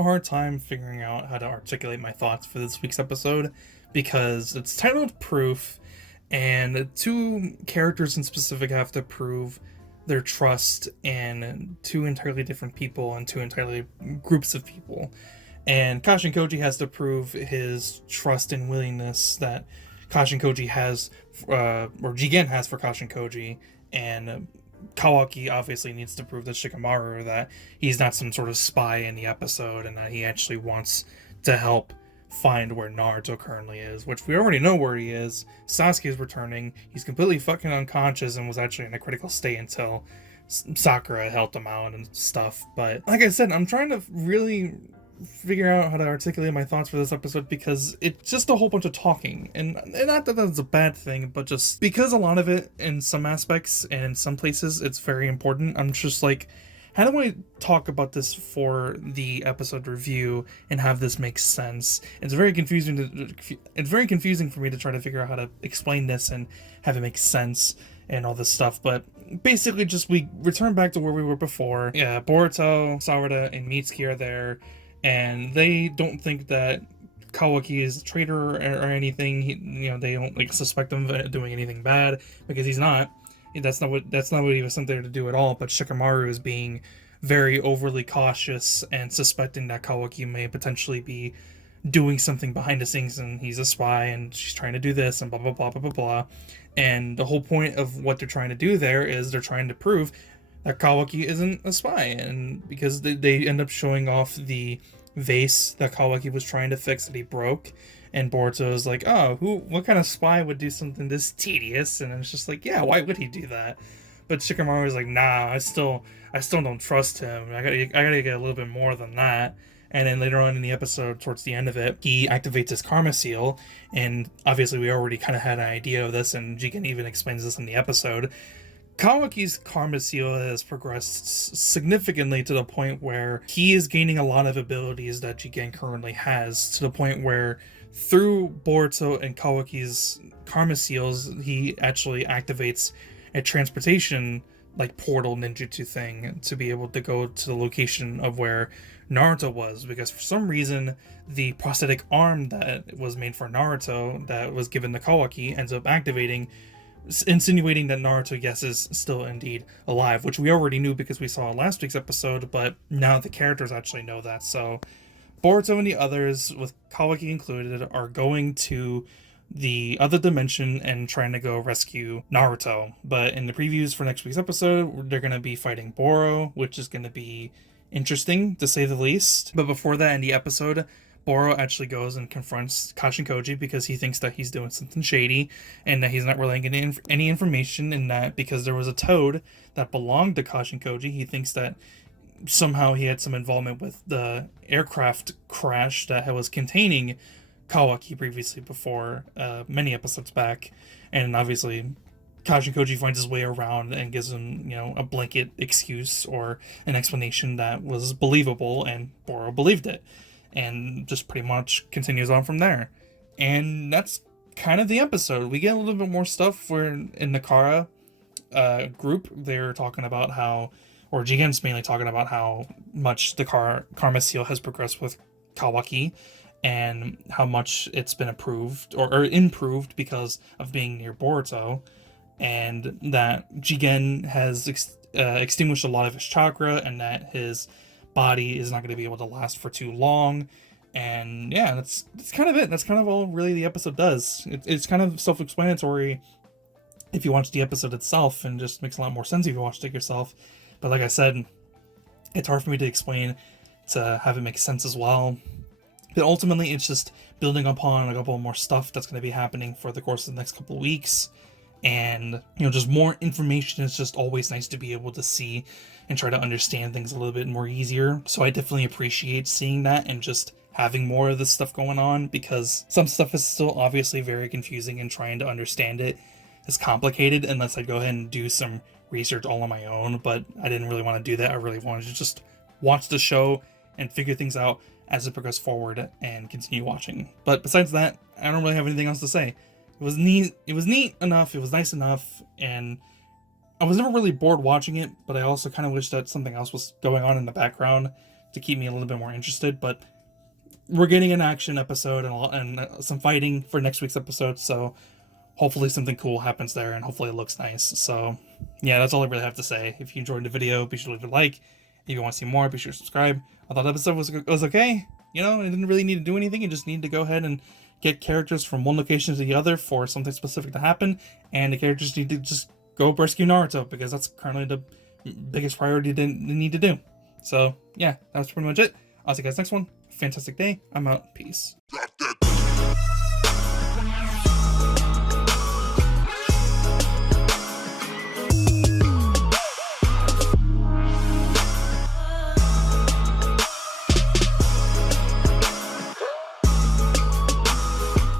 a hard time figuring out how to articulate my thoughts for this week's episode because it's titled Proof, and two characters in specific have to prove their trust in two entirely different people and two entirely groups of people. And Kashin Koji has to prove his trust and willingness that Kashin Koji has, or Jigen has for Kashin Koji, and Kawaki obviously needs to prove to Shikamaru that he's not some sort of spy in the episode and that he actually wants to help find where Naruto currently is, which we already know where he is. Sasuke is returning. He's completely fucking unconscious and was actually in a critical state until Sakura helped him out and stuff. But like I said, I'm trying to really figure out how to articulate my thoughts for this episode because it's just a whole bunch of talking, and not that that's a bad thing, but just because a lot of it in some aspects and in some places it's very important. I'm just like, how do I talk about this for the episode review and have this make sense? It's very confusing for me to try to figure out how to explain this and have it make sense and all this stuff. But basically, just we return back to where we were before. Yeah, Boruto, Sarada, and Mitsuki are there, and they don't think that Kawaki is a traitor or anything. They don't suspect him of doing anything bad because he's not. That's not what he was sent there to do at all. But Shikamaru is being very overly cautious and suspecting that Kawaki may potentially be doing something behind the scenes, and he's a spy, and she's trying to do this, and blah blah blah blah blah blah. And the whole point of what they're trying to do there is they're trying to prove that Kawaki isn't a spy, and because they end up showing off the vase that Kawaki was trying to fix that he broke, and Boruto is like, oh, what kind of spy would do something this tedious? And it's just like, yeah, why would he do that? But Shikamaru is like, nah, I still don't trust him. I gotta get a little bit more than that. And then later on in the episode, towards the end of it, he activates his karma seal, and obviously we already kind of had an idea of this, and Jigen even explains this in the episode. Kawaki's karma seal has progressed significantly to the point where he is gaining a lot of abilities that Jigen currently has, to the point where through Boruto and Kawaki's karma seals, he actually activates a transportation portal ninjutsu thing to be able to go to the location of where Naruto was, because for some reason the prosthetic arm that was made for Naruto that was given to Kawaki ends up activating, insinuating that Naruto, yes, is still indeed alive, which we already knew because we saw last week's episode, but now the characters actually know that. So Boruto and the others, with Kawaki included, are going to the other dimension and trying to go rescue Naruto. But in the previews for next week's episode, they're going to be fighting Boro, which is going to be interesting, to say the least. But before that, in the episode, Boro actually goes and confronts Kashin Koji because he thinks that he's doing something shady and that he's not relaying any information, and that because there was a toad that belonged to Kashin Koji, he thinks that somehow he had some involvement with the aircraft crash that was containing Kawaki previously before, many episodes back. And obviously Kashin Koji finds his way around and gives him, a blanket excuse or an explanation that was believable, and Boro believed it, and just pretty much continues on from there. And that's kind of the episode. We get a little bit more stuff where in the Kara group, they're talking about how, or Jigen's mainly talking about how much the karma seal has progressed with Kawaki, and how much it's been improved or improved because of being near Boruto, and that Jigen has extinguished a lot of his chakra, and that his body is not going to be able to last for too long. And yeah, that's kind of it. That's kind of all really the episode does. It's kind of self-explanatory if you watch the episode itself, and just makes a lot more sense if you watched it yourself. But like I said, it's hard for me to explain to have it make sense as well. But ultimately, it's just building upon a couple more stuff that's going to be happening for the course of the next couple of weeks. And, just more information is just always nice to be able to see and try to understand things a little bit more easier. So I definitely appreciate seeing that and just having more of this stuff going on, because some stuff is still obviously very confusing, and trying to understand it is complicated unless I go ahead and do some research all on my own. But I didn't really want to do that. I really wanted to just watch the show and figure things out as it progressed forward and continue watching. But besides that, I don't really have anything else to say. It was neat enough, it was nice enough, and I was never really bored watching it, but I also kind of wish that something else was going on in the background to keep me a little bit more interested. But we're getting an action episode and some fighting for next week's episode, so hopefully something cool happens there, and hopefully it looks nice. So yeah, that's all I really have to say. If you enjoyed the video, be sure to leave a like. If you want to see more, be sure to subscribe. I thought the episode was okay. You know, it didn't really need to do anything. You just need to go ahead and get characters from one location to the other for something specific to happen, and the characters need to just go rescue Naruto, because that's currently the biggest priority they need to do. So yeah, that's pretty much it. I'll see you guys next one. Fantastic day. I'm out. Peace.